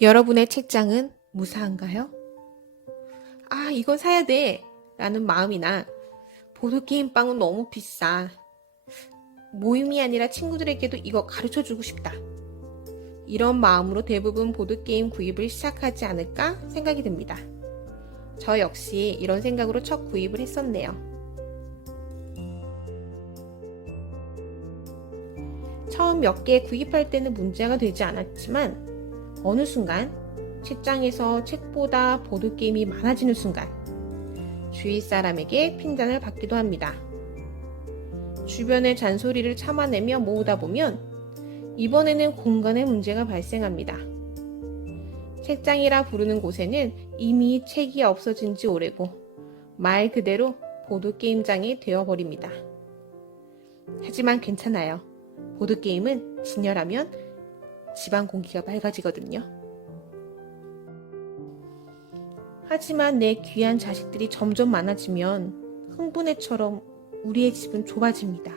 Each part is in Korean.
여러분의 책장은 무사한가요? 아, 이건 사야 돼. 라는 마음이나 보드게임 빵은 너무 비싸. 모임이 아니라 친구들에게도 이거 가르쳐 주고 싶다. 이런 마음으로 대부분 보드게임 구입을 시작하지 않을까 생각이 듭니다. 저 역시 이런 생각으로 첫 구입을 했었네요. 처음 몇 개 구입할 때는 문제가 되지 않았지만 어느 순간 책장에서 책보다 보드게임이 많아지는 순간 주위 사람에게 핀잔을 받기도 합니다. 주변의 잔소리를 참아내며 모으다 보면 이번에는 공간에 문제가 발생합니다. 책장이라 부르는 곳에는 이미 책이 없어진 지 오래고 말 그대로 보드게임장이 되어버립니다. 하지만 괜찮아요. 보드게임은 진열하면 집안 공기가 맑아지거든요. 하지만 내 귀한 자식들이 점점 많아지면 흥분해처럼 우리의 집은 좁아집니다.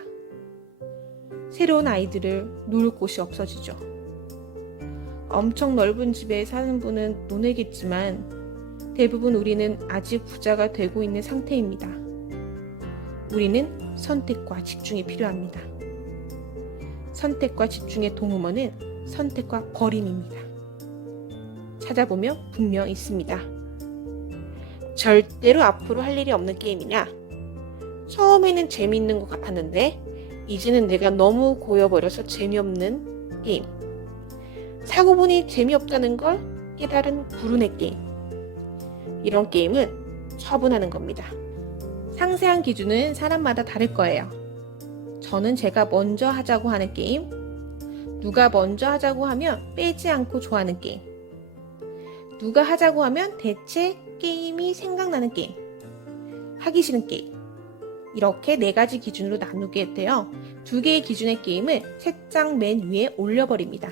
새로운 아이들을 놓을 곳이 없어지죠. 엄청 넓은 집에 사는 분은 논외겠지만 대부분 우리는 아직 부자가 되고 있는 상태입니다. 우리는 선택과 집중이 필요합니다. 선택과 집중의 동음어는 선택과 버림입니다. 찾아보면 분명 있습니다. 절대로 앞으로 할 일이 없는 게임이냐? 처음에는 재미있는 것 같았는데 이제는 내가 너무 고여버려서 재미없는 게임. 사고 보니 재미없다는 걸 깨달은 불운의 게임. 이런 게임은 처분하는 겁니다. 상세한 기준은 사람마다 다를 거예요. 저는 제가 먼저 하자고 하는 게임, 누가 먼저 하자고 하면 빼지 않고 좋아하는 게임, 누가 하자고 하면 대체 게임이 생각나는 게임, 하기 싫은 게임. 이렇게 네 가지 기준으로 나누게 돼요. 두 개의 기준의 게임을 책장 맨 위에 올려버립니다.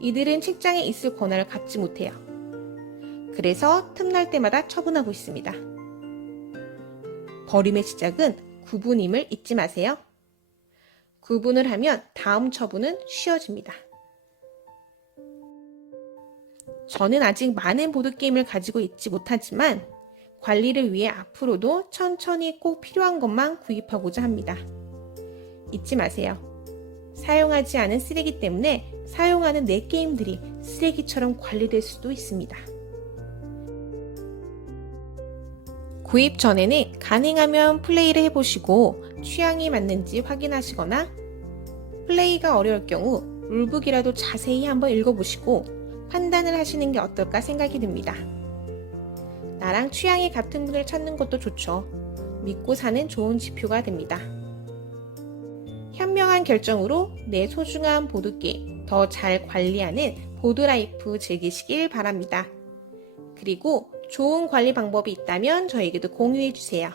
이들은 책장에 있을 권한을 갖지 못해요. 그래서 틈날 때마다 처분하고 있습니다. 버림의 시작은 구분임을 잊지 마세요. 구분을 하면 다음 처분은 쉬워집니다. 저는 아직 많은 보드게임을 가지고 있지 못하지만 관리를 위해 앞으로도 천천히 꼭 필요한 것만 구입하고자 합니다. 잊지 마세요. 사용하지 않은 쓰레기 때문에 사용하는 내 게임들이 쓰레기처럼 관리될 수도 있습니다. 구입 전에는 가능하면 플레이를 해보시고 취향이 맞는지 확인하시거나 플레이가 어려울 경우 룰북이라도 자세히 한번 읽어보시고 판단을 하시는 게 어떨까 생각이 듭니다. 나랑 취향이 같은 분을 찾는 것도 좋죠. 믿고 사는 좋은 지표가 됩니다. 현명한 결정으로 내 소중한 보드게임 더 잘 관리하는 보드라이프 즐기시길 바랍니다. 그리고 좋은 관리 방법이 있다면 저에게도 공유해 주세요.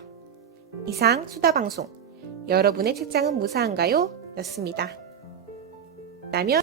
이상 수다방송 여러분의 책장은 무사한가요? 였습니다. 라면